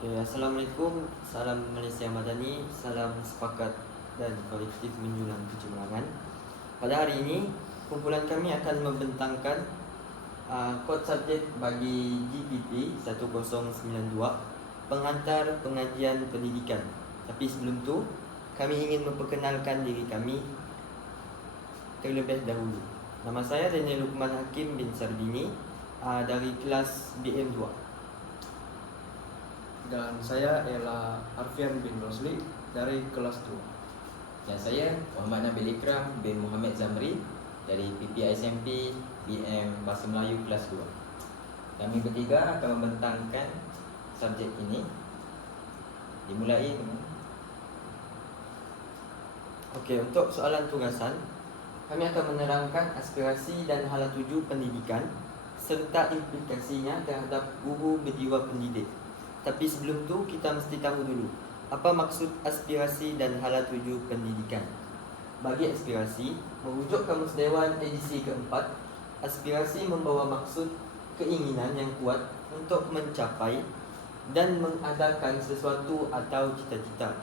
Okay, Assalamualaikum, salam Malaysia Madani, salam sepakat dan kolektif menjulang kecemerlangan. Pada hari ini, kumpulan kami akan membentangkan kod subjek bagi GPP 1092, Penghantar Pengajian Pendidikan. Tapi sebelum tu, kami ingin memperkenalkan diri kami terlebih dahulu. Nama saya Daniel Lukman Hakim bin Sarbini dari kelas BM2. Dan saya ialah Arfian bin Rosli dari kelas 2. Dan saya Muhammad Nabil Ikram bin Muhammad Zamri dari PPISMP BM Bahasa Melayu kelas 2. Kami bertiga akan membentangkan subjek ini. Dimulai dengan Okey, untuk soalan tugasan, kami akan menerangkan aspirasi dan hala tuju pendidikan serta implikasinya terhadap guru berjiwa pendidik. Tapi sebelum tu, kita mesti tahu dulu apa maksud aspirasi dan hala tuju pendidikan. Bagi aspirasi, merujuk Kamus Dewan edisi keempat, aspirasi membawa maksud keinginan yang kuat untuk mencapai dan mengadakan sesuatu atau cita-cita.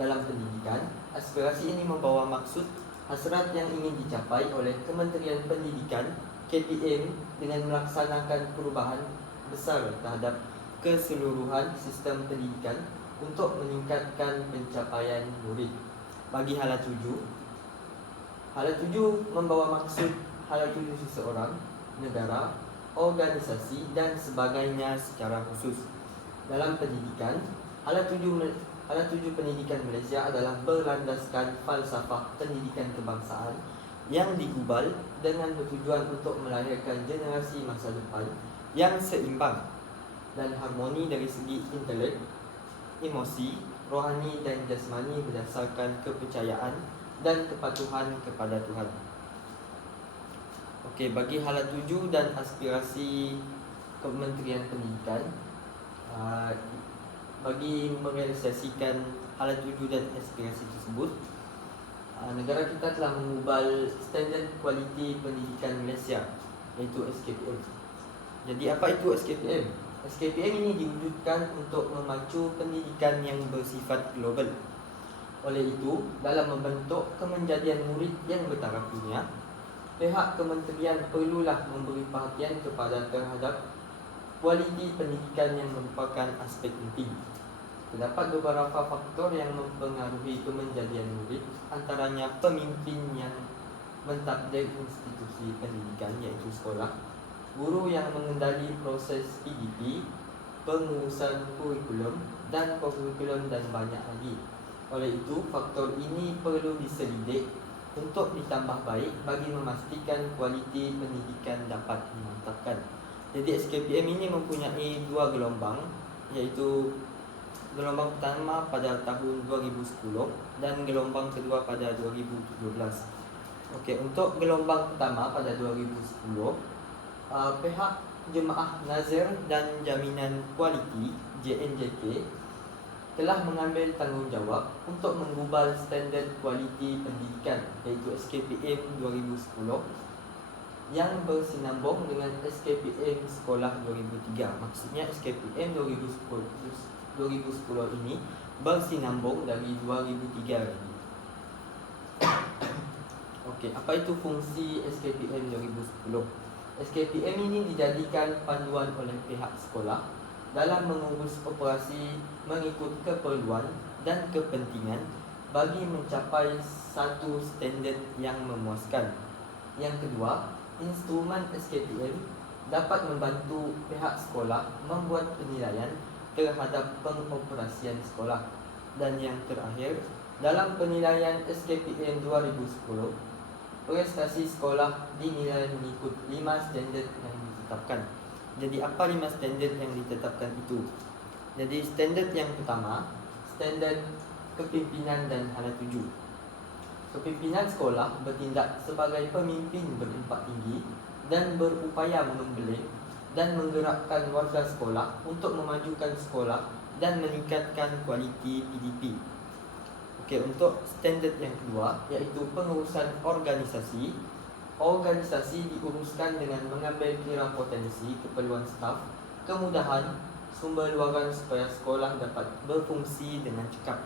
Dalam pendidikan, aspirasi ini membawa maksud hasrat yang ingin dicapai oleh Kementerian Pendidikan KPM dengan melaksanakan perubahan besar terhadap keseluruhan sistem pendidikan untuk meningkatkan pencapaian murid. Bagi hala tuju membawa maksud hala tuju seseorang, negara, organisasi dan sebagainya secara khusus. Dalam pendidikan, hala tuju pendidikan Malaysia adalah berlandaskan falsafah pendidikan kebangsaan yang digubal dengan bertujuan untuk melahirkan generasi masa depan yang seimbang dan harmoni dari segi intelek, emosi, rohani dan jasmani berdasarkan kepercayaan dan kepatuhan kepada Tuhan. Okey, bagi hala tuju dan aspirasi Kementerian Pendidikan, bagi merealisasikan hala tuju dan aspirasi tersebut, negara kita telah mengubal Standard Kualiti Pendidikan Malaysia, iaitu SKPM. Jadi apa itu SKPM? SKPM ini diwujudkan untuk memacu pendidikan yang bersifat global. Oleh itu, dalam membentuk kemenjadian murid yang bertaraf dunia, pihak kementerian perlulah memberi perhatian terhadap kualiti pendidikan yang merupakan aspek penting. Terdapat beberapa faktor yang mempengaruhi kemenjadian murid, antaranya pemimpin yang mentadbir institusi pendidikan iaitu sekolah, guru yang mengendali proses PDP, pengurusan kurikulum dan kurikulum dan banyak lagi. Oleh itu, faktor ini perlu diselidik untuk ditambah baik bagi memastikan kualiti pendidikan dapat dimantapkan. Jadi SKPM ini mempunyai dua gelombang, iaitu gelombang pertama pada tahun 2010 dan gelombang kedua pada 2017. Okey, untuk gelombang pertama pada 2010, pihak Jemaah Nazir dan Jaminan Kualiti JNJK telah mengambil tanggungjawab untuk menggubal standard kualiti pendidikan iaitu SKPM 2010 yang bersinambung dengan SKPM Sekolah 2003. Maksudnya SKPM 2010 ini bersinambung dari 2003 lagi. Okey, apa itu fungsi SKPM 2010? SKPM ini dijadikan panduan oleh pihak sekolah dalam mengurus operasi mengikut keperluan dan kepentingan bagi mencapai satu standard yang memuaskan. Yang kedua, instrumen SKPM dapat membantu pihak sekolah membuat penilaian terhadap pengoperasian sekolah. Dan yang terakhir, dalam penilaian SKPM 2010, prestasi sekolah dinilai mengikut 5 standard yang ditetapkan. Jadi apa 5 standard yang ditetapkan itu? Jadi standard yang pertama, standard kepimpinan dan hala tuju. Kepimpinan sekolah bertindak sebagai pemimpin berimpak tinggi dan berupaya membeli dan menggerakkan warga sekolah untuk memajukan sekolah dan meningkatkan kualiti PDP. Okey, untuk standard yang kedua iaitu pengurusan organisasi. Organisasi diuruskan dengan mengambil kira potensi keperluan staf, kemudahan, sumber luaran supaya sekolah dapat berfungsi dengan cekap.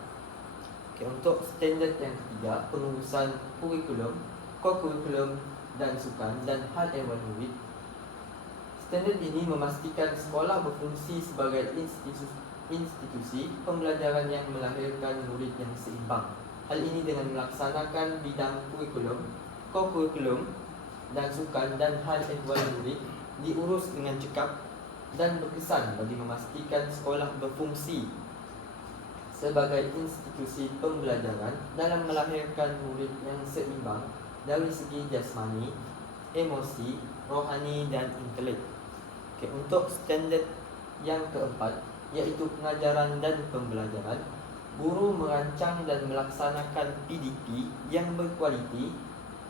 Okay, untuk standard yang ketiga, pengurusan kurikulum, co-kurikulum dan sukan dan hal ehwal murid. Standard ini memastikan sekolah berfungsi sebagai institusi pembelajaran yang melahirkan murid yang seimbang. Hal ini dengan melaksanakan bidang kurikulum, co-kurikulum dan sukan dan hal ehwal murid diurus dengan cekap dan berkesan bagi memastikan sekolah berfungsi sebagai institusi pembelajaran dalam melahirkan murid yang seimbang dari segi jasmani, emosi, rohani dan intelek. Okay, untuk standard yang keempat, iaitu pengajaran dan pembelajaran, guru merancang dan melaksanakan PDP yang berkualiti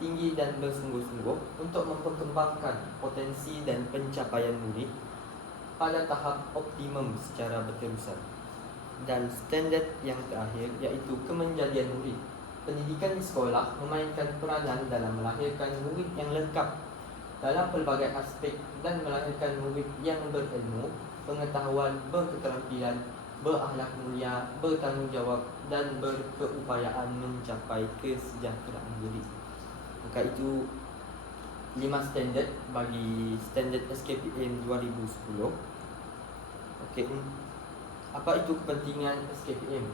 tinggi dan bersungguh-sungguh untuk memperkembangkan potensi dan pencapaian murid pada tahap optimum secara berterusan. Dan standard yang terakhir, iaitu kemenjadian murid. Pendidikan di sekolah memainkan peranan dalam melahirkan murid yang lengkap dalam pelbagai aspek dan melahirkan murid yang berilmu, pengetahuan, berketerampilan, berakhlak mulia, bertanggungjawab dan berkeupayaan mencapai kesejahteraan murid. Maka itu 5 standard bagi standard SKPM 2010. Okey, apa itu kepentingan SKPM?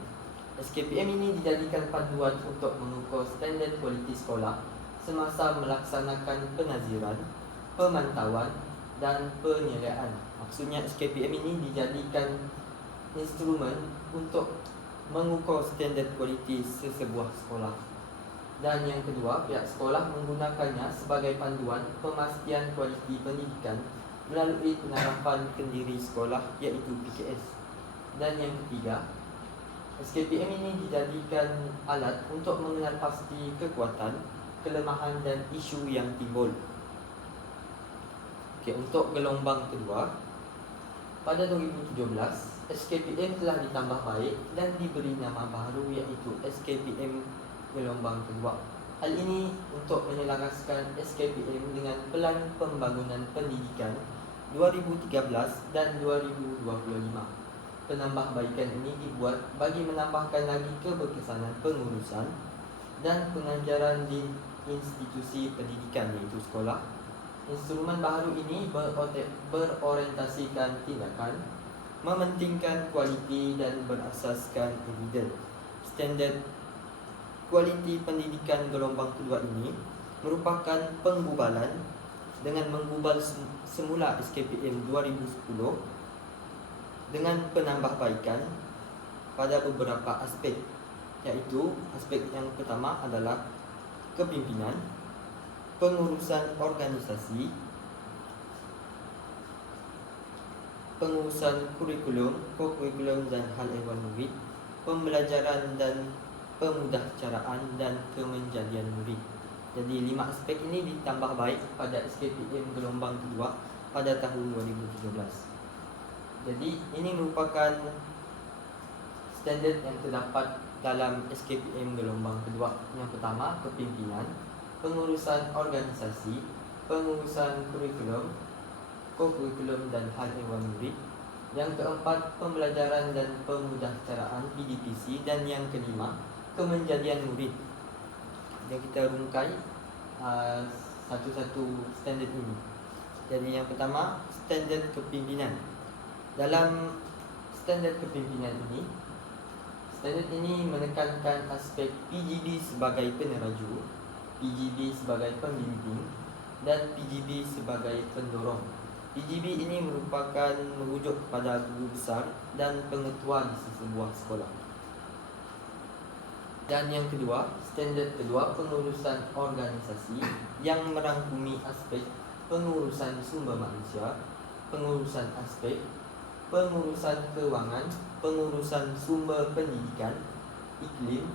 SKPM ini dijadikan panduan untuk mengukur standard kualiti sekolah semasa melaksanakan penaziran, pemantauan dan penilaian. Maksudnya SKPM ini dijadikan instrumen untuk mengukur standard kualiti sesebuah sekolah. Dan yang kedua, pihak sekolah menggunakannya sebagai panduan pemastian kualiti pendidikan melalui penerapan kendiri sekolah, iaitu PKS. Dan yang ketiga, SKPM ini dijadikan alat untuk mengenal pasti kekuatan, kelemahan dan isu yang timbul. Okey, untuk gelombang kedua, pada 2017, SKPM telah ditambah baik dan diberi nama baru, iaitu SKPM gelombang kedua. Hal ini untuk menyelaraskan SKPM dengan Pelan Pembangunan Pendidikan 2013 dan 2025. Penambahbaikan ini dibuat bagi menambahkan lagi keberkesanan pengurusan dan pengajaran di institusi pendidikan, iaitu sekolah. Instrumen baru ini berorientasikan tindakan, mementingkan kualiti dan berasaskan evidence. Standard kualiti pendidikan gelombang kedua ini merupakan penggubalan dengan menggubal semula SKPM 2010 dengan penambahbaikan pada beberapa aspek, iaitu aspek yang pertama adalah kepimpinan, pengurusan organisasi, pengurusan kurikulum, co-kurikulum dan hal ehwal murid, pembelajaran dan pemudahcaraan dan kemenjadian murid. Jadi 5 aspek ini ditambah baik pada SKPM gelombang kedua pada tahun 2017. Jadi ini merupakan standard yang terdapat dalam SKPM gelombang kedua. Yang pertama, kepimpinan, pengurusan organisasi, pengurusan kurikulum, co-kurikulum dan hal ehwal murid. Yang keempat, pembelajaran dan pemudahcaraan PDPC. Dan yang kelima, kemenjadian murid. Jadi kita rungkai satu-satu standard ini. Jadi yang pertama, standard kepimpinan. Dalam standard kepimpinan ini, standard ini menekankan aspek PGB sebagai peneraju, PGB sebagai pembimbing dan PGB sebagai pendorong. PGB ini merupakan merujuk kepada guru besar dan pengetua di sebuah sekolah. Dan yang kedua, standard kedua, pengurusan organisasi yang merangkumi aspek pengurusan sumber manusia, pengurusan aspek, pengurusan keuangan, pengurusan sumber pendidikan, iklim,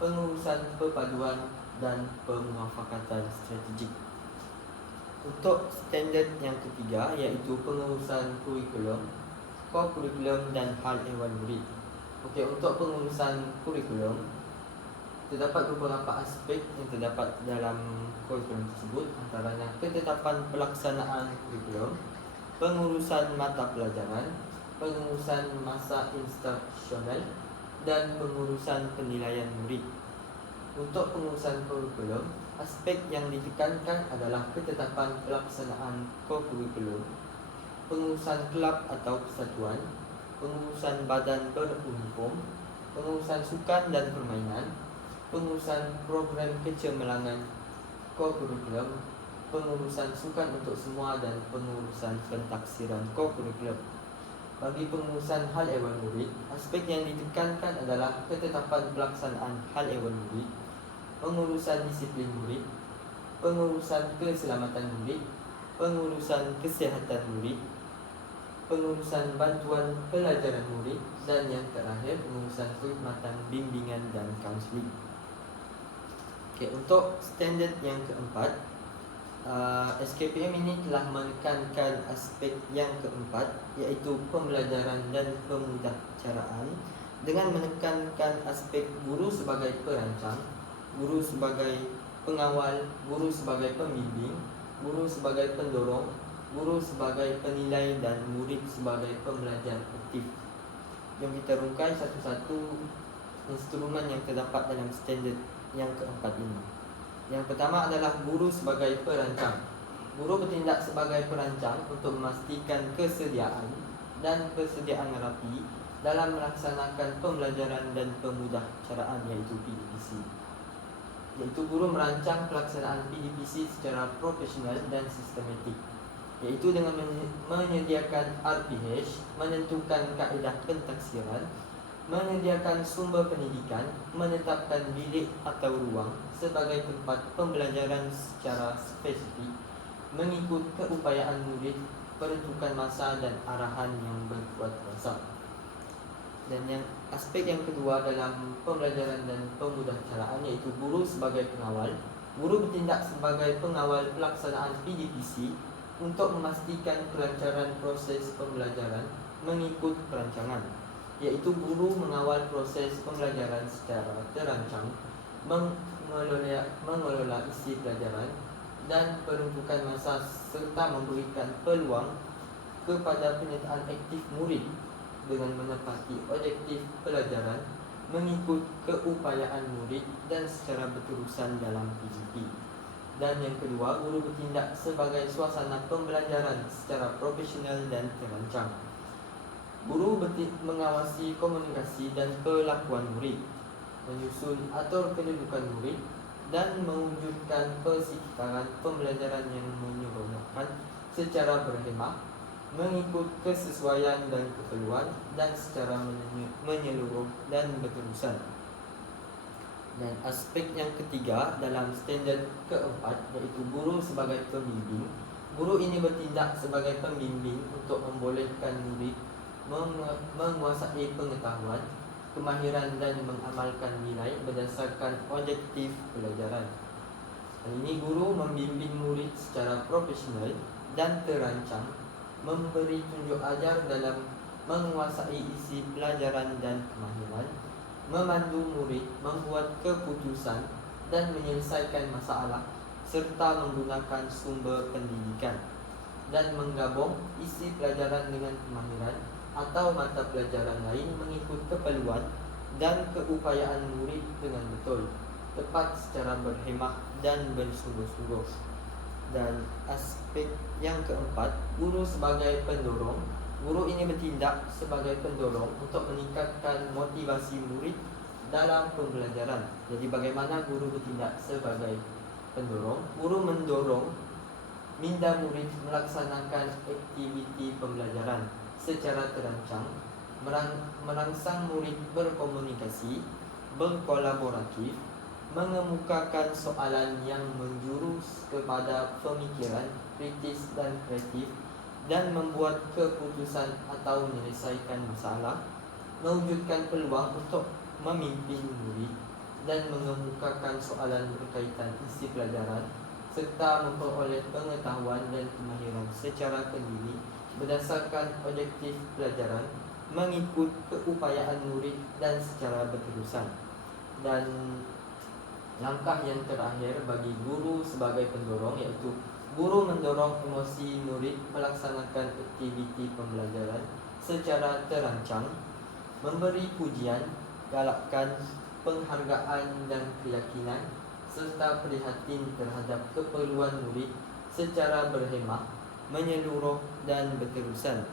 pengurusan perpaduan dan pemuafakatan strategik. Untuk standard yang ketiga, iaitu pengurusan kurikulum, co-kurikulum dan hal ehwal murid. Okey, untuk pengurusan kurikulum, terdapat beberapa aspek yang terdapat dalam kurikulum tersebut, antaranya ketetapan pelaksanaan kurikulum, pengurusan mata pelajaran, pengurusan masa instruksional, dan pengurusan penilaian murid. Untuk pengurusan kurikulum, aspek yang ditekankan adalah ketetapan pelaksanaan kurikulum, pengurusan kelab atau persatuan, pengurusan badan beruniform, pengurusan sukan dan permainan, pengurusan program kecemerlangan kurikulum, pengurusan sukan untuk semua, dan pengurusan pentaksiran kurikulum. Bagi pengurusan hal ehwal murid, aspek yang ditekankan adalah ketetapan pelaksanaan hal ehwal murid, pengurusan disiplin murid, pengurusan keselamatan murid, pengurusan kesihatan murid, pengurusan bantuan pelajaran murid, dan yang terakhir pengurusan perkhidmatan bimbingan dan kaunseling. Untuk standard yang keempat, SKPM ini telah menekankan aspek yang keempat, iaitu pembelajaran dan pemudahcaraan, dengan menekankan aspek guru sebagai perancang, guru sebagai pengawal, guru sebagai pembimbing, guru sebagai pendorong, guru sebagai penilai, dan murid sebagai pembelajar aktif. Jom kita rungkai satu-satu instrumen yang terdapat dalam standard yang keempat ini. Yang pertama adalah guru sebagai perancang. Guru bertindak sebagai perancang untuk memastikan kesediaan dan persediaan rapi dalam melaksanakan pembelajaran dan pemudahcaraan, iaitu PDPC. Iaitu guru merancang pelaksanaan PDPC secara profesional dan sistematik, iaitu dengan menyediakan RPH, menentukan kaedah pentaksiran, menyediakan sumber pendidikan, menetapkan bilik atau ruang sebagai tempat pembelajaran secara spesifik, mengikut keupayaan murid, peruntukan masa dan arahan yang berkuat kuasa. Dan yang aspek yang kedua dalam pembelajaran dan pemudahcaraan, iaitu guru sebagai pengawal. Guru bertindak sebagai pengawal pelaksanaan PDPC untuk memastikan kelancaran proses pembelajaran mengikut perancangan, iaitu guru mengawal proses pembelajaran secara terancang, mengelola isi pelajaran dan peruntukan masa, serta memberikan peluang kepada penyertaan aktif murid dengan menepati objektif pelajaran mengikut keupayaan murid dan secara berterusan dalam PDP. Dan yang kedua, guru bertindak sebagai suasana pembelajaran secara profesional dan terancang. Guru mengawasi komunikasi dan kelakuan murid, menyusun atur kedudukan murid, dan mewujudkan persekitaran pembelajaran yang menyeronokkan secara berhemah, mengikut kesesuaian dan keperluan, dan secara menyeluruh dan berterusan. Dan aspek yang ketiga dalam standard keempat, iaitu guru sebagai pembimbing. Guru ini bertindak sebagai pembimbing untuk membolehkan murid menguasai pengetahuan, kemahiran, dan mengamalkan nilai berdasarkan objektif pelajaran. Hal ini guru membimbing murid secara profesional dan terancang, memberi tunjuk ajar dalam menguasai isi pelajaran dan kemahiran, memandu murid membuat keputusan dan menyelesaikan masalah, serta menggunakan sumber pendidikan, dan menggabung isi pelajaran dengan kemahiran atau mata pelajaran lain mengikut keperluan dan keupayaan murid dengan betul, tepat, secara berhemah dan bersungguh-sungguh. Dan aspek yang keempat, guru sebagai pendorong. Guru ini bertindak sebagai pendorong untuk meningkatkan motivasi murid dalam pembelajaran. Jadi bagaimana guru bertindak sebagai pendorong? Guru mendorong minda murid melaksanakan aktiviti pembelajaran secara terancang, merangsang murid berkomunikasi, berkolaboratif, mengemukakan soalan yang menjurus kepada pemikiran kritis dan kreatif, dan membuat keputusan atau menyelesaikan masalah, mewujudkan peluang untuk memimpin murid, dan mengemukakan soalan berkaitan isi pelajaran, serta memperoleh pengetahuan dan kemahiran secara kendiri berdasarkan objektif pelajaran mengikut keupayaan murid dan secara berterusan. Dan langkah yang terakhir bagi guru sebagai pendorong, iaitu Guru mendorong emosi murid melaksanakan aktiviti pembelajaran secara terancang, memberi pujian, galakkan, penghargaan dan keyakinan, serta prihatin terhadap keperluan murid secara berhemah, menyeluruh dan berterusan.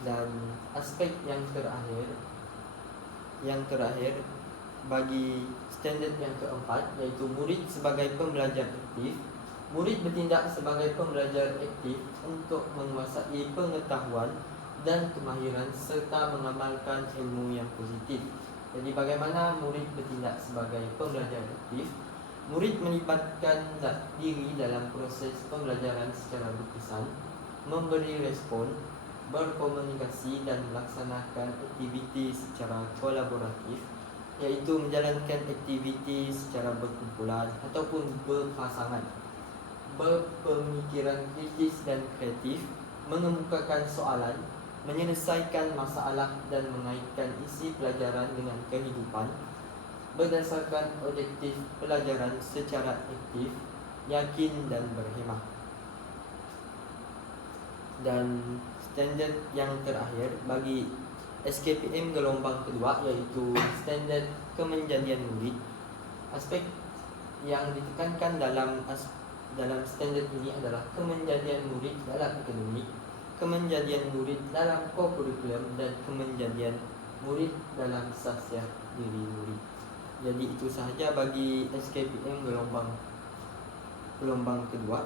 Dan aspek yang terakhir bagi standard yang keempat, iaitu murid sebagai pembelajar aktif. Murid bertindak sebagai pembelajar aktif untuk menguasai pengetahuan dan kemahiran serta mengamalkan ilmu yang positif. Jadi bagaimana murid bertindak sebagai pembelajar aktif? Murid melibatkan diri dalam proses pembelajaran secara berkesan, memberi respon, berkomunikasi dan melaksanakan aktiviti secara kolaboratif, iaitu menjalankan aktiviti secara berkumpulan ataupun berpasangan, berpemikiran kritis dan kreatif, mengemukakan soalan, menyelesaikan masalah dan mengaitkan isi pelajaran dengan kehidupan berdasarkan objektif pelajaran secara aktif, yakin dan berhemah. Dan standard yang terakhir bagi SKPM gelombang kedua, iaitu standard kemenjadian murid. Aspek yang ditekankan dalam standard ini adalah kemenjadian murid dalam akademik, kemenjadian murid dalam co-curriculum, dan kemenjadian murid dalam sahsiah diri murid. Jadi itu sahaja bagi SKPM gelombang kedua.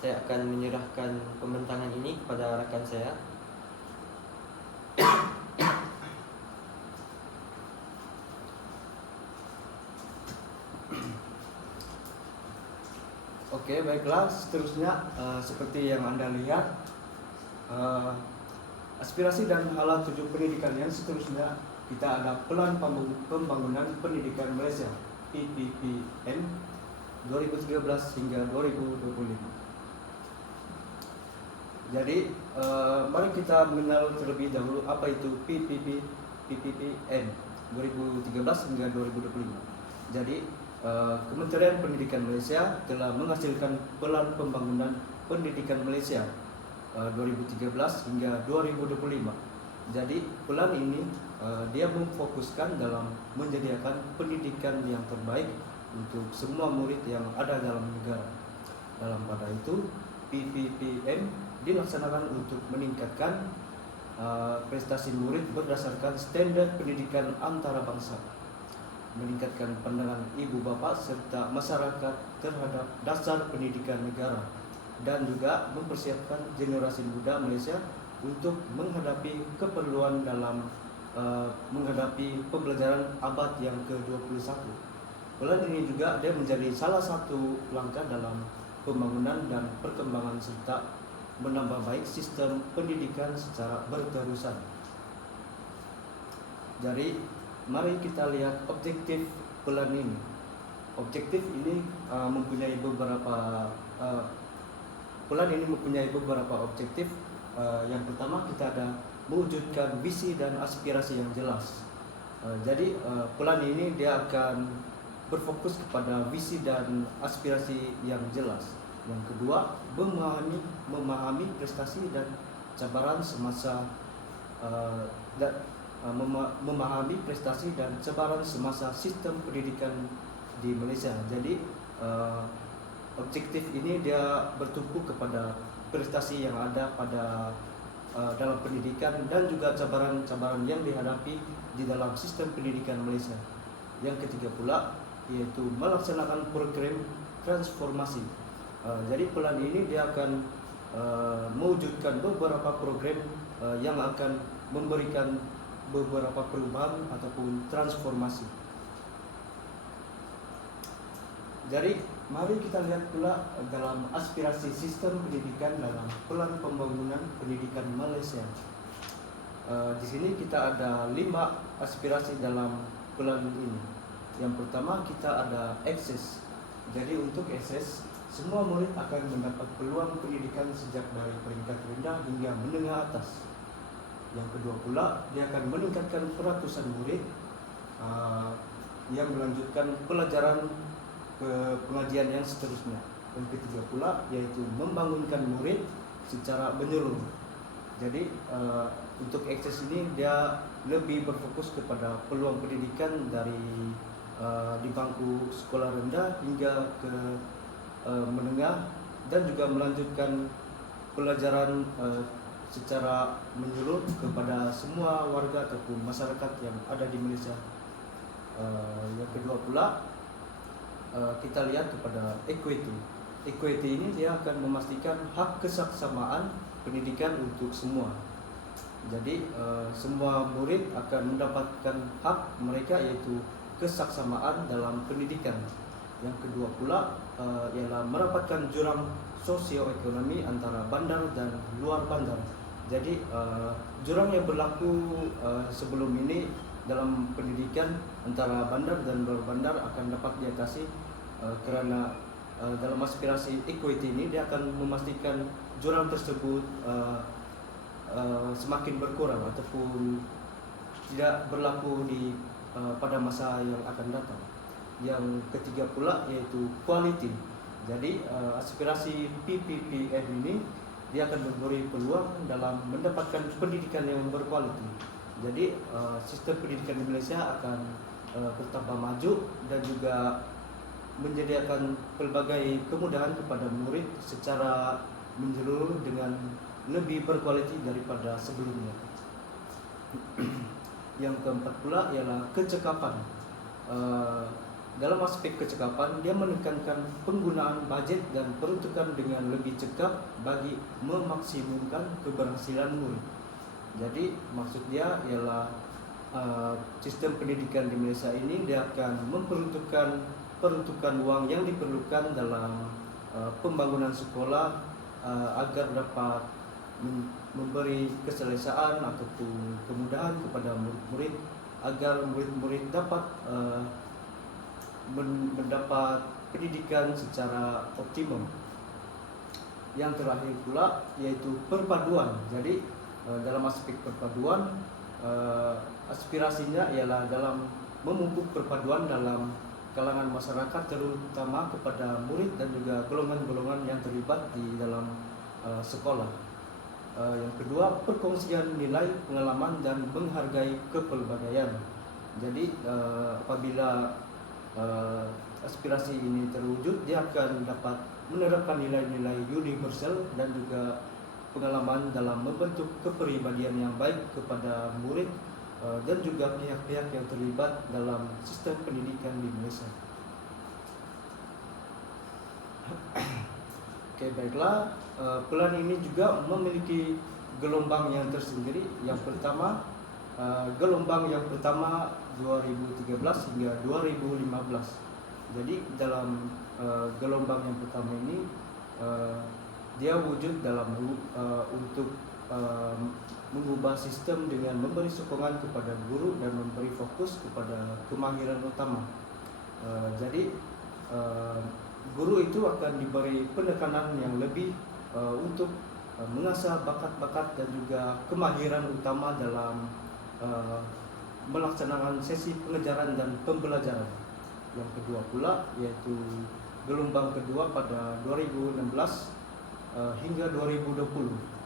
Saya akan menyerahkan pembentangan ini kepada rakan saya. Oke, baiklah. Seterusnya seperti yang Anda lihat, aspirasi dan alat tujuan pendidikan yang seterusnya kita ada Plan Pembangunan Pendidikan Malaysia PPPN 2013 hingga 2025. Jadi mari kita mengenal terlebih dahulu apa itu PPPN 2013 hingga 2025. Jadi Kementerian Pendidikan Malaysia telah menghasilkan Pelan Pembangunan Pendidikan Malaysia 2013 hingga 2025. Jadi pelan ini dia memfokuskan dalam menyediakan pendidikan yang terbaik untuk semua murid yang ada dalam negara. Dalam pada itu, PPPN dilaksanakan untuk meningkatkan prestasi murid berdasarkan standar pendidikan antarabangsa, meningkatkan pandangan ibu bapa serta masyarakat terhadap dasar pendidikan negara, dan juga mempersiapkan generasi muda Malaysia untuk menghadapi keperluan dalam menghadapi pembelajaran abad yang ke-21. Pelan ini juga dia menjadi salah satu langkah dalam pembangunan dan perkembangan serta menambah baik sistem pendidikan secara berterusan. Jadi mari kita lihat objektif pelan ini. Objektif ini mempunyai beberapa pelan ini mempunyai beberapa objektif. Yang pertama, kita ada mewujudkan visi dan aspirasi yang jelas. Jadi pelan ini dia akan berfokus kepada visi dan aspirasi yang jelas. Yang kedua, memahami prestasi dan cabaran semasa memahami prestasi dan cabaran semasa sistem pendidikan di Malaysia. Jadi objektif ini dia bertumpu kepada prestasi yang ada pada dalam pendidikan dan juga cabaran-cabaran yang dihadapi di dalam sistem pendidikan Malaysia. Yang ketiga pula yaitu melaksanakan program transformasi. Jadi pelan ini dia akan mewujudkan beberapa program yang akan memberikan beberapa perubahan ataupun transformasi. Jadi mari kita lihat pula dalam aspirasi sistem pendidikan dalam Pelan Pembangunan Pendidikan Malaysia. Di sini kita ada 5 aspirasi dalam pelan ini. Yang pertama, kita ada akses. Jadi untuk akses, semua murid akan mendapat peluang pendidikan sejak dari peringkat rendah hingga menengah atas. Yang kedua pula, dia akan meningkatkan peratusan murid yang melanjutkan pelajaran ke pengajian yang seterusnya. Yang ketiga pula yaitu membangunkan murid secara menyeluruh. Jadi untuk akses ini dia lebih berfokus kepada peluang pendidikan dari di bangku sekolah rendah hingga ke menengah, dan juga melanjutkan pelajaran secara menyeluruh kepada semua warga ataupun masyarakat yang ada di Malaysia. Yang kedua pula kita lihat kepada equity. Equity ini dia akan memastikan hak kesaksamaan pendidikan untuk semua. Jadi semua murid akan mendapatkan hak mereka, yaitu kesaksamaan dalam pendidikan. Yang kedua pula ialah merapatkan jurang sosioekonomi antara bandar dan luar bandar. Jadi jurang yang berlaku sebelum ini dalam pendidikan antara bandar dan luar bandar akan dapat diatasi kerana dalam aspirasi equity ini dia akan memastikan jurang tersebut semakin berkurang ataupun tidak berlaku pada masa yang akan datang. Yang ketiga pula yaitu quality. Jadi aspirasi PPPM ini dia akan memberi peluang dalam mendapatkan pendidikan yang berkualiti. Jadi sistem pendidikan di Malaysia akan bertambah maju dan juga menyediakan pelbagai kemudahan kepada murid secara menyeluruh dengan lebih berkualiti daripada sebelumnya. Yang keempat pula ialah kecekapan. Dalam aspek kecekapan, dia menekankan penggunaan bajet dan peruntukan dengan lebih cekap bagi memaksimumkan keberhasilan murid. Jadi maksud dia ialah sistem pendidikan di Malaysia ini dia akan peruntukan uang yang diperlukan dalam pembangunan sekolah agar dapat memberi keselesaan ataupun kemudahan kepada murid-murid agar murid-murid dapat mendapat pendidikan secara optimum. Yang terakhir pula yaitu perpaduan. Jadi dalam aspek perpaduan aspirasinya ialah dalam memupuk perpaduan dalam kalangan masyarakat, terutama kepada murid dan juga golongan-golongan yang terlibat di dalam sekolah. Yang kedua, perkongsian nilai, pengalaman dan menghargai kepelbagaian. Jadi apabila aspirasi ini terwujud, dia akan dapat menerapkan nilai-nilai universal dan juga pengalaman dalam membentuk kepribadian yang baik kepada murid dan juga pihak-pihak yang terlibat dalam sistem pendidikan di Malaysia. Oke, baiklah. Plan ini juga memiliki gelombang yang tersendiri. Yang pertama, gelombang yang pertama 2013 hingga 2015. Jadi dalam gelombang yang pertama ini dia wujud dalam untuk mengubah sistem dengan memberi sokongan kepada guru dan memberi fokus kepada kemahiran utama. Jadi guru itu akan diberi penekanan yang lebih untuk mengasah bakat-bakat dan juga kemahiran utama dalam melaksanakan sesi pengejaran dan pembelajaran. Yang kedua pula yaitu gelombang kedua pada 2016 hingga 2020.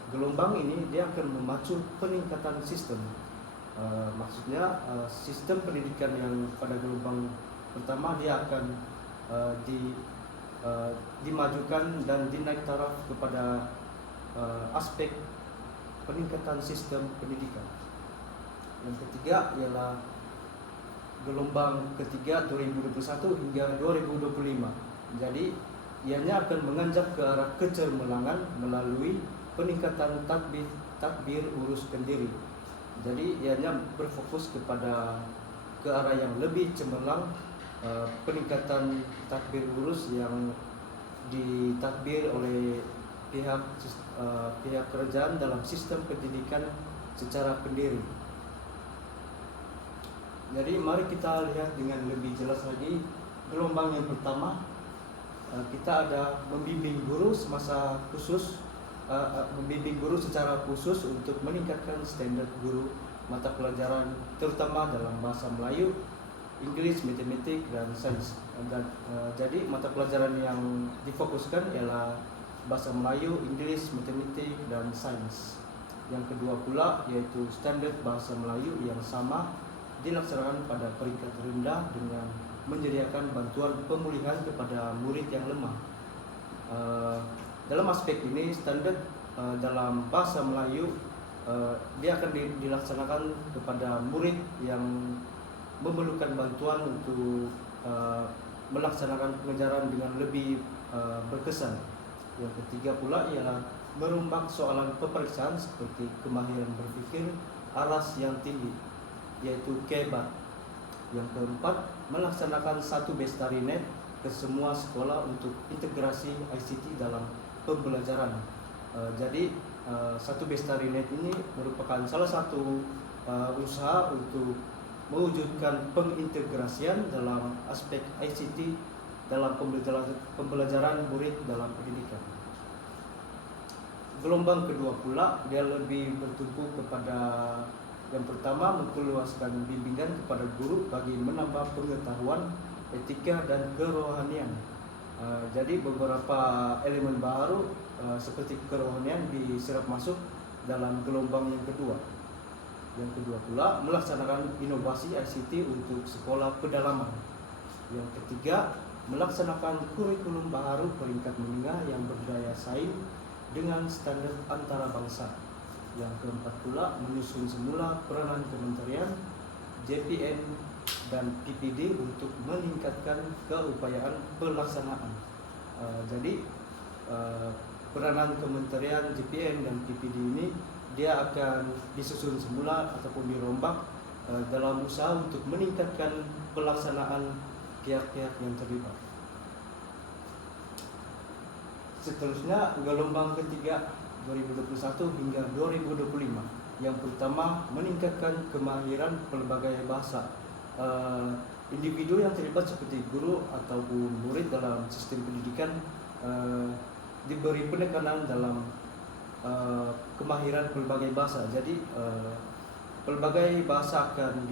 Gelombang ini dia akan memacu peningkatan sistem. Maksudnya sistem pendidikan yang pada gelombang pertama dia akan dimajukan dan dinaik taraf kepada aspek peningkatan sistem pendidikan. Yang ketiga ialah gelombang ketiga 2021 hingga 2025. Jadi ianya akan menganjak ke arah kecermelangan melalui peningkatan tadbir uruskan diri. Jadi ianya berfokus kepada ke arah yang lebih cemerlang, peningkatan tadbir urus yang ditadbir oleh pihak kerajaan dalam sistem pendidikan secara pendiri. Jadi mari kita lihat dengan lebih jelas lagi. Gelombang yang pertama, kita ada membimbing guru semasa khusus, membimbing guru secara khusus untuk meningkatkan standar guru mata pelajaran terutama dalam bahasa Melayu. Inggris, matematik, dan sains. Jadi mata pelajaran yang difokuskan ialah bahasa Melayu, Inggris, matematik, dan sains. Yang kedua pula yaitu standar bahasa Melayu yang sama dilaksanakan pada peringkat rendah dengan menyediakan bantuan pemulihan kepada murid yang lemah. Dalam aspek ini standar dalam bahasa Melayu dia akan dilaksanakan kepada murid yang memerlukan bantuan untuk melaksanakan pengajaran dengan lebih berkesan. Yang ketiga pula ialah merombak soalan peperiksaan seperti kemahiran berpikir aras yang tinggi, yaitu KEBA. Yang keempat, melaksanakan satu bestari net ke semua sekolah untuk integrasi ICT dalam pembelajaran. Jadi satu bestari net ini merupakan salah satu usaha untuk mewujudkan pengintegrasian dalam aspek ICT dalam pembelajaran murid dalam pendidikan. Gelombang kedua pula dia lebih bertumpu kepada yang pertama memperluaskan bimbingan kepada guru bagi menambah pengetahuan, etika dan kerohanian. Jadi beberapa elemen baru seperti kerohanian diserap masuk dalam gelombang yang kedua. Yang kedua pula melaksanakan inovasi ICT untuk sekolah pedalaman. Yang ketiga melaksanakan kurikulum baru peringkat menengah yang berdaya saing dengan standar antara bangsa. Yang keempat pula menyusun semula peranan kementerian, JPN dan PPD untuk meningkatkan keupayaan pelaksanaan. Jadi peranan kementerian, JPN dan PPD ini dia akan disusun semula ataupun dirombak dalam usaha untuk meningkatkan pelaksanaan pihak-pihak yang terlibat. Seterusnya gelombang ketiga 2021 hingga 2025. Yang pertama meningkatkan kemahiran pelbagai bahasa. Individu yang terlibat seperti guru ataupun murid dalam sistem pendidikan diberi penekanan dalam kemahiran pelbagai bahasa. Jadi pelbagai bahasa akan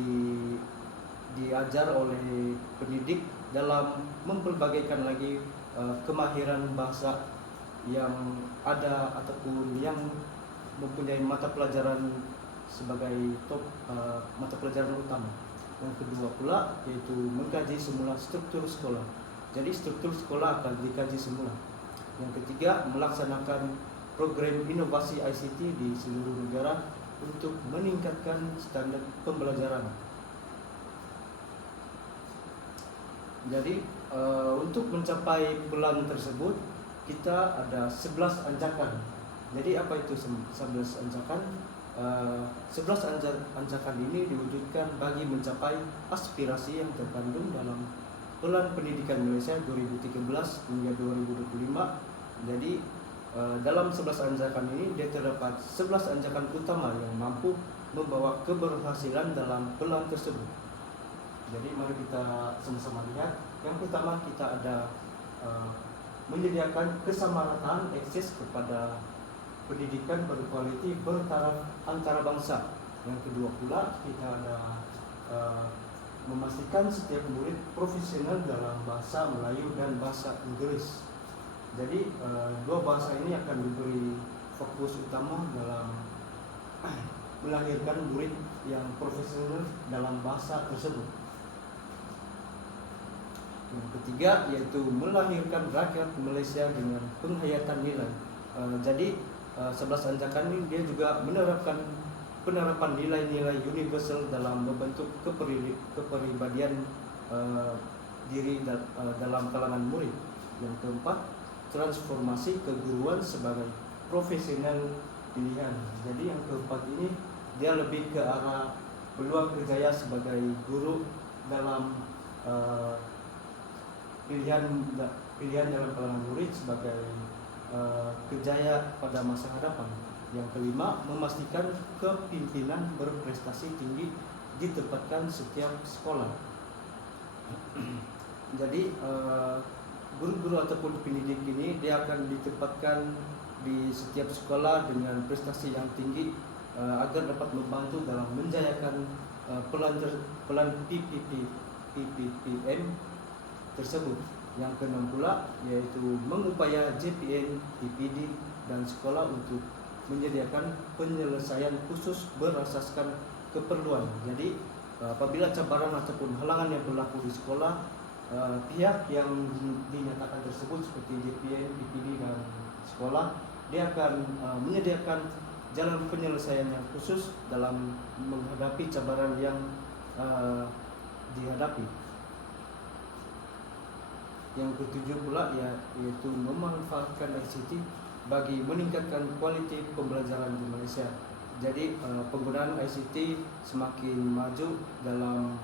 diajar oleh pendidik dalam mempelbagaikan lagi kemahiran bahasa yang ada ataupun yang mempunyai mata pelajaran sebagai top mata pelajaran utama. Yang kedua pula yaitu mengkaji semula struktur sekolah. Jadi struktur sekolah akan dikaji semula. Yang ketiga melaksanakan program inovasi ICT di seluruh negara untuk meningkatkan standar pembelajaran. Jadi untuk mencapai plan tersebut kita ada 11 anjakan. Jadi apa itu 11 anjakan? 11 anjakan ini diwujudkan bagi mencapai aspirasi yang terkandung dalam Plan Pendidikan Malaysia 2013 hingga 2025. Jadi dalam 11 anjakan ini dia terdapat 11 anjakan utama yang mampu membawa keberhasilan dalam plan tersebut. Jadi mari kita sama-sama lihat. Yang pertama kita ada menyediakan kesamarataan akses kepada pendidikan berkualiti bertaraf antara bangsa. Yang kedua pula kita ada memastikan setiap murid profesional dalam bahasa Melayu dan bahasa Inggris. Jadi dua bahasa ini akan diberi fokus utama dalam melahirkan murid yang profesional dalam bahasa tersebut. Yang ketiga yaitu melahirkan rakyat Malaysia dengan penghayatan nilai. Jadi 11 anjakan ini dia juga menerapkan penerapan nilai-nilai universal dalam membentuk kepribadian diri dalam kalangan murid. Yang keempat transformasi keguruan sebagai profesional pilihan. Jadi yang keempat ini dia lebih ke arah peluang kerjaya sebagai guru dalam pilihan dalam kalangan murid sebagai kerjaya pada masa hadapan. Yang kelima memastikan kepimpinan berprestasi tinggi ditempatkan setiap sekolah. Jadi guru-guru ataupun pendidik ini dia akan ditempatkan di setiap sekolah dengan prestasi yang tinggi agar dapat membantu dalam menjayakan plan PPP PPPM tersebut. Yang keenam pula yaitu mengupaya JPN, TPD dan sekolah untuk menyediakan penyelesaian khusus berasaskan keperluan. Jadi apabila cabaran ataupun halangan yang berlaku di sekolah, pihak yang dinyatakan tersebut seperti JPN, TPD dan sekolah, dia akan menyediakan jalan penyelesaian yang khusus dalam menghadapi cabaran yang dihadapi. Yang ketujuh pula yaitu memanfaatkan ICT bagi meningkatkan kualiti pembelajaran di Malaysia. Jadi penggunaan ICT semakin maju dalam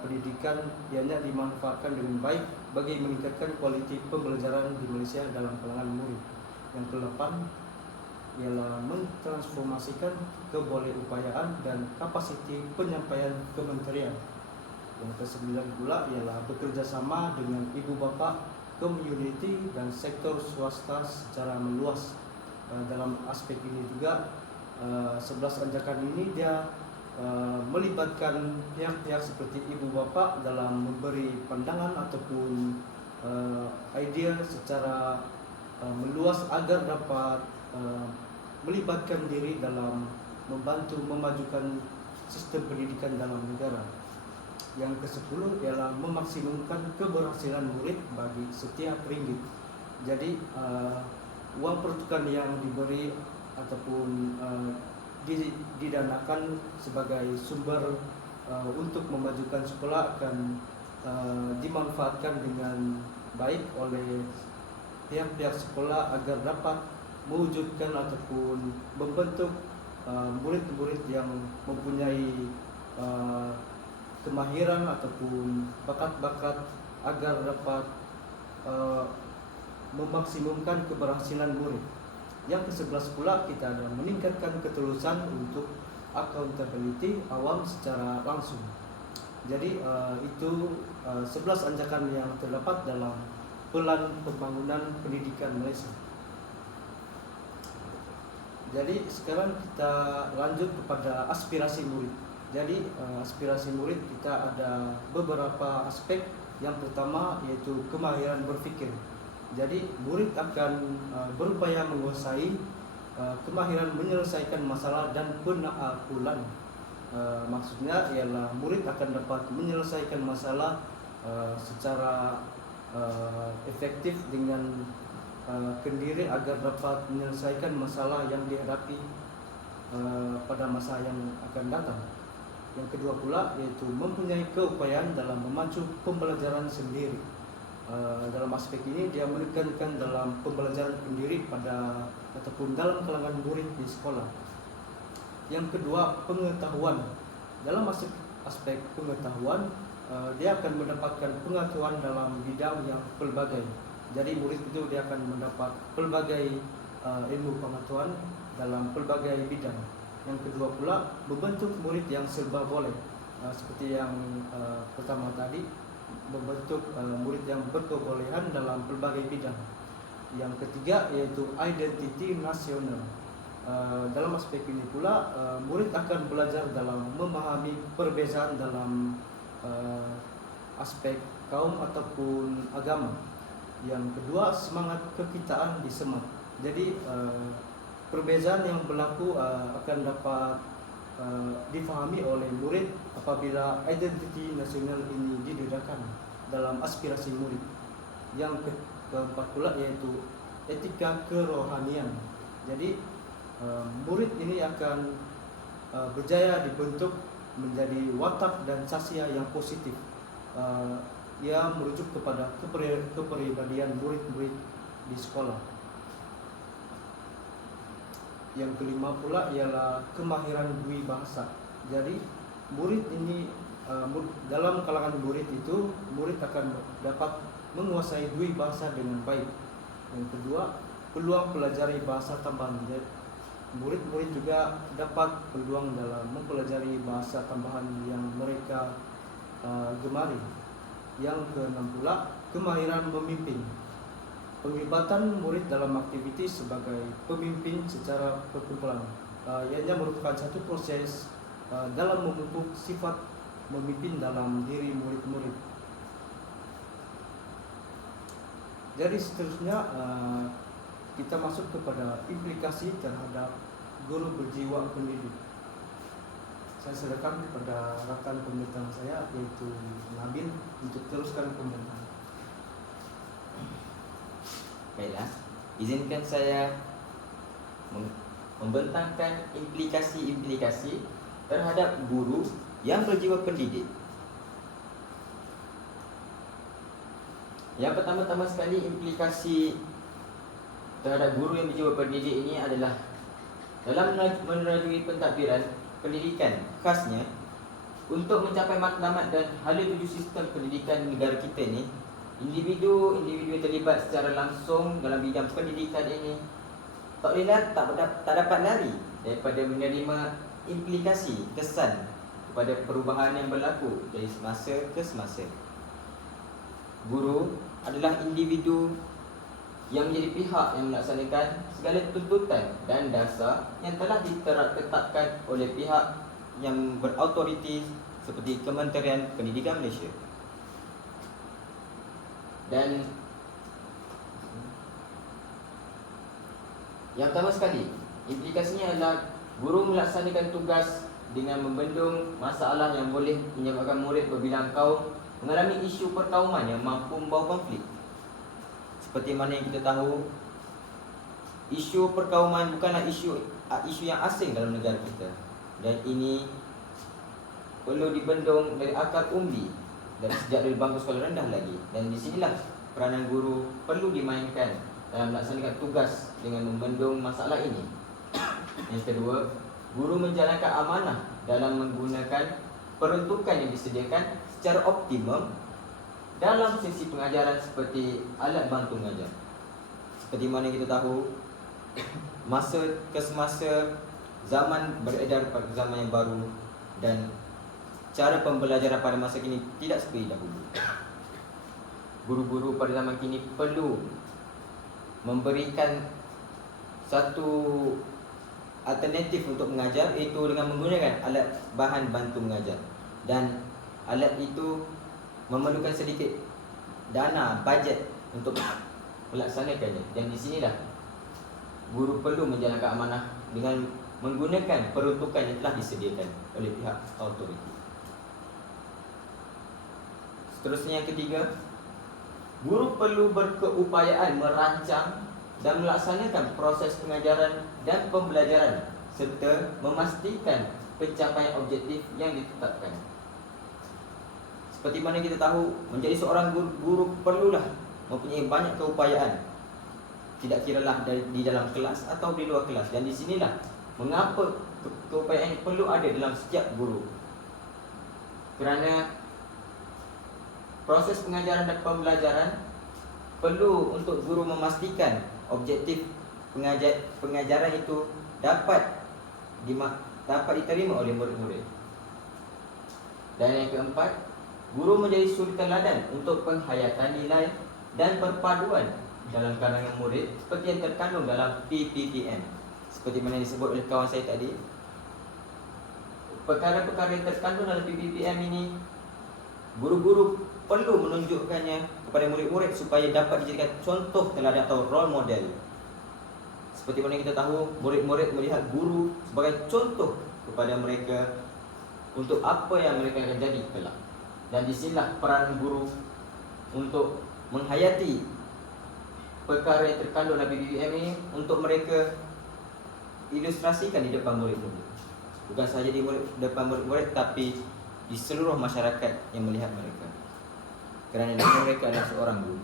pendidikan, ianya dimanfaatkan dengan baik bagi meningkatkan kualiti pembelajaran di Malaysia dalam kalangan murid. Yang ke-8 ialah mentransformasikan kebolehupayaan dan kapasiti penyampaian kementerian. Yang ke-9 pula ialah bekerja sama dengan ibu bapa, community dan sektor swasta secara meluas. Dalam aspek ini juga 11 anjakan ini dia melibatkan pihak-pihak seperti ibu bapa dalam memberi pandangan ataupun idea secara meluas agar dapat melibatkan diri dalam membantu memajukan sistem pendidikan dalam negara. Yang ke-10 ialah memaksimumkan keberhasilan murid bagi setiap ringgit. Jadi uang pertukaran yang diberi ataupun didanakan sebagai sumber untuk memajukan sekolah akan dimanfaatkan dengan baik oleh pihak-pihak sekolah agar dapat mewujudkan ataupun membentuk murid-murid yang mempunyai kemahiran ataupun bakat-bakat agar dapat memaksimumkan keberhasilan murid. Yang ke-11 pula kita ada meningkatkan ketulusan untuk accountability awam secara langsung. Jadi itu 11 anjakan yang terdapat dalam Pelan Pembangunan Pendidikan Malaysia. Jadi sekarang kita lanjut kepada aspirasi murid. Jadi aspirasi murid kita ada beberapa aspek. Yang pertama yaitu kemahiran berfikir. Jadi murid akan berupaya menguasai kemahiran menyelesaikan masalah dan penaakulan. Maksudnya ialah murid akan dapat menyelesaikan masalah secara efektif dengan kendiri agar dapat menyelesaikan masalah yang dihadapi pada masa yang akan datang. Yang kedua pula yaitu mempunyai keupayaan dalam memacu pembelajaran sendiri. Dalam aspek ini dia menekankan dalam pembelajaran sendiri pada ataupun dalam kalangan murid di sekolah. Yang kedua pengetahuan. Dalam aspek pengetahuan dia akan mendapatkan pengetahuan dalam bidang yang pelbagai. Jadi murid itu dia akan mendapat pelbagai ilmu pengetahuan dalam pelbagai bidang. Yang kedua pula membentuk murid yang serba boleh, seperti yang pertama tadi, membentuk murid yang berkebolehan dalam pelbagai bidang. Yang ketiga yaitu identiti nasional. Dalam aspek ini pula murid akan belajar dalam memahami perbezaan dalam aspek kaum ataupun agama. Yang kedua semangat kekitaan disemat. Jadi perbezaan yang berlaku akan dapat difahami oleh murid apabila identiti nasional ini didedahkan dalam aspirasi murid. Yang keempat pula yaitu etika kerohanian. Jadi murid ini akan berjaya dibentuk menjadi watak dan sasya yang positif. Ia merujuk kepada kepribadian murid-murid di sekolah. Yang kelima pula ialah kemahiran dwi bahasa. Jadi murid ini dalam kalangan murid itu murid akan dapat menguasai dwi bahasa dengan baik. Yang kedua peluang pelajari bahasa tambahan. Murid-murid juga dapat peluang dalam mempelajari bahasa tambahan yang mereka gemari. Yang keenam pula kemahiran memimpin. Penglibatan murid dalam aktivitas sebagai pemimpin secara perkumpulan, ianya merupakan satu proses dalam memupuk sifat memimpin dalam diri murid-murid. Jadi seterusnya kita masuk kepada implikasi terhadap guru berjiwa pendidik. Saya serahkan kepada rekan pembentang saya yaitu Nabil untuk teruskan pembentahan. Baiklah, izinkan saya membentangkan implikasi-implikasi terhadap guru yang berjiwa pendidik. Yang pertama-tama sekali, implikasi terhadap guru yang berjiwa pendidik ini adalah dalam menerajui pentadbiran pendidikan khasnya untuk mencapai matlamat dan hala tuju sistem pendidikan negara kita ini, individu-individu yang terlibat secara langsung dalam bidang pendidikan ini tak dapat lari daripada menerima implikasi kesan kepada perubahan yang berlaku dari semasa ke semasa. Guru adalah individu yang menjadi pihak yang melaksanakan segala tuntutan dan dasar yang telah ditetapkan oleh pihak yang berautoriti seperti Kementerian Pendidikan Malaysia. Dan yang pertama sekali, implikasinya adalah guru melaksanakan tugas dengan membendung masalah yang boleh menyebabkan murid berbilang kaum mengalami isu perkauman yang mampu membawa konflik. Seperti mana yang kita tahu, isu perkauman bukanlah isu yang asing dalam negara kita, dan ini perlu dibendung dari akar umbi dari sejak dari bangku sekolah rendah lagi. Dan di sinilah peranan guru perlu dimainkan dalam melaksanakan tugas dengan membendung masalah ini. Yang kedua, guru menjalankan amanah dalam menggunakan peruntukan yang disediakan secara optimum dalam sesi pengajaran seperti alat bantu mengajar. Seperti mana kita tahu, masa ke semasa zaman beredar pada zaman yang baru dan cara pembelajaran pada masa kini tidak seperti dahulu. Guru-guru pada zaman kini perlu memberikan satu alternatif untuk mengajar, iaitu dengan menggunakan alat bahan bantu mengajar, dan alat itu memerlukan sedikit dana, bajet untuk melaksanakannya. Dan di sinilah guru perlu menjalankan amanah dengan menggunakan peruntukan yang telah disediakan oleh pihak autoriti. Seterusnya, yang ketiga, guru perlu berkeupayaan merancang dan melaksanakan proses pengajaran dan pembelajaran serta memastikan pencapaian objektif yang ditetapkan. Seperti mana kita tahu, menjadi seorang guru perlulah mempunyai banyak keupayaan, tidak kiralah di dalam kelas atau di luar kelas. Dan di sinilah mengapa keupayaan perlu ada dalam setiap guru, kerana proses pengajaran dan pembelajaran perlu untuk guru memastikan objektif pengajaran itu dapat diterima oleh murid-murid. Dan yang keempat, guru menjadi suri teladan untuk penghayatan nilai dan perpaduan dalam kalangan murid seperti yang terkandung dalam PPPM. Seperti mana disebut oleh kawan saya tadi, perkara-perkara yang terkandung dalam PPPM ini, guru-guru perlu menunjukkannya kepada murid-murid supaya dapat dijadikan contoh teladan atau role model. Seperti mana kita tahu, murid-murid melihat guru sebagai contoh kepada mereka untuk apa yang mereka akan jadi kelak. Dan disinilah peran guru untuk menghayati perkara yang terkandung dalam PPPM ini untuk mereka ilustrasikan di depan murid-murid. Bukan sahaja di depan murid-murid, tapi di seluruh masyarakat yang melihat mereka, kerana mereka adalah seorang guru.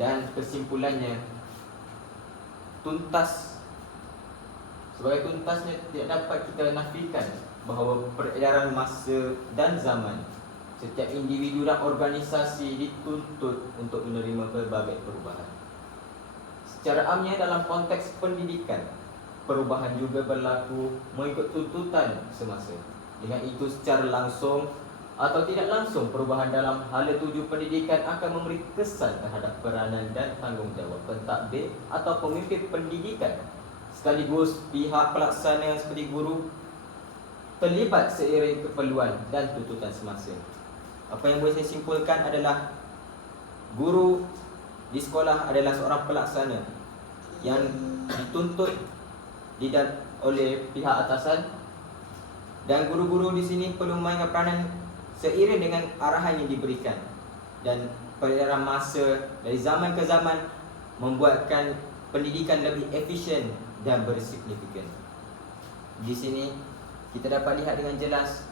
Dan kesimpulannya, sebagai tuntasnya tidak dapat kita nafikan bahawa peredaran masa dan zaman, setiap individu dan organisasi dituntut untuk menerima berbagai perubahan. Secara amnya dalam konteks pendidikan, perubahan juga berlaku mengikut tuntutan semasa. Dengan itu, secara langsung atau tidak langsung, perubahan dalam hala tuju pendidikan akan memberi kesan terhadap peranan dan tanggungjawab pentadbir atau pemimpin pendidikan, sekaligus pihak pelaksana seperti guru terlibat seiring keperluan dan tuntutan semasa. Apa yang boleh saya simpulkan adalah guru di sekolah adalah seorang pelaksana yang dituntut oleh pihak atasan, dan guru-guru di sini perlu memainkan peranan seiring dengan arahan yang diberikan, dan peredaran masa dari zaman ke zaman membuatkan pendidikan lebih efisien dan bersignifikan. Di sini kita dapat lihat dengan jelas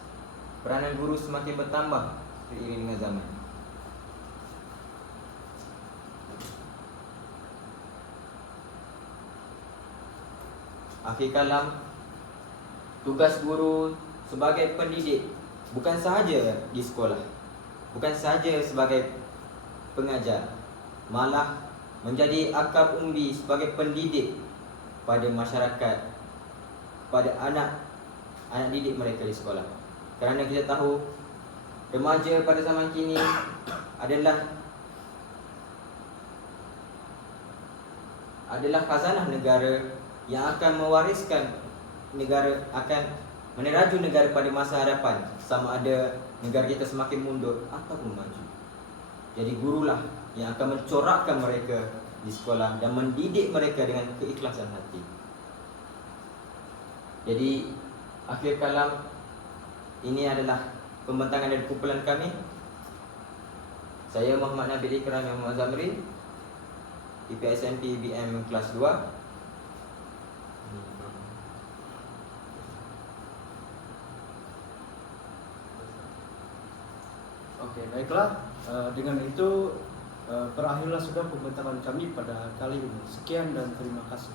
peranan guru semakin bertambah seiring dengan zaman. Akhir kalam, tugas guru sebagai pendidik bukan sahaja di sekolah, bukan sahaja sebagai pengajar, malah menjadi akar umbi sebagai pendidik pada masyarakat, pada anak didik mereka di sekolah. Kerana kita tahu remaja pada zaman kini adalah khazanah negara yang akan mewariskan negara, akan meneraju negara pada masa hadapan, sama ada negara kita semakin mundur ataupun maju. Jadi gurulah yang akan mencorakkan mereka di sekolah dan mendidik mereka dengan keikhlasan hati. Jadi akhir kalam, ini adalah pembentangan dari kumpulan kami. Saya Muhammad Nabil Ikram Muhammad Zamri, IPSMP BM kelas 2. Oke, baiklah. Dengan itu berakhirlah sudah pembentakan kami pada kali ini. Sekian dan terima kasih.